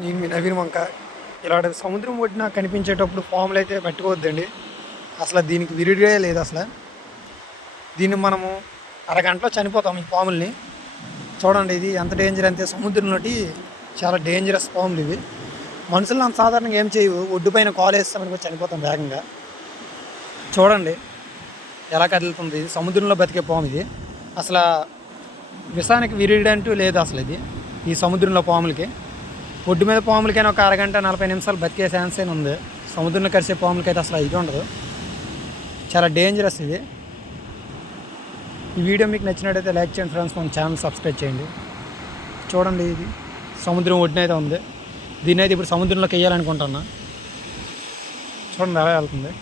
నేను మీ నవీన్ వంక. ఇలాంటి సముద్రం ఒడ్డున కనిపించేటప్పుడు పాములు అయితే పెట్టుకోవద్దండి. అసలు దీనికి విరుడే లేదు అసలు. దీన్ని మనము అరగంటలో చనిపోతాం ఈ పాముల్ని చూడండి ఇది ఎంత డేంజర్ అంటే సముద్రంలోటి చాలా డేంజరస్ పాములు ఇవి. మనుషులను అంత సాధారణంగా ఏం చేయవు. ఒడ్డుపైన కాలు వేస్తామని చనిపోతాం వేగంగా. చూడండి ఎలా కదులుతుంది. సముద్రంలో బతికే పాము ఇది. అసలు విషానికి విరిడంటూ లేదు అసలు ఇది. ఈ సముద్రంలో పాములకి ఒడ్డు మీద పాములకైనా ఒక అరగంట నలభై నిమిషాలు బతికే ఛాన్స్ అయినా ఉంది. సముద్రంలో కలిసే పాములకైతే అసలు ఇది ఉండదు. చాలా డేంజరస్ ఇది. ఈ వీడియో మీకు నచ్చినట్టయితే లైక్ చేయండి ఫ్రెండ్స్ మన ఛానల్ సబ్స్క్రైబ్ చేయండి. చూడండి ఇది. సముద్రం ఒడ్డున అయితే ఉంది. దీన్ని అయితే ఇప్పుడు సముద్రంలోకి వేయాలనుకుంటున్నా చూడండి ఎలా వెళ్తుంది.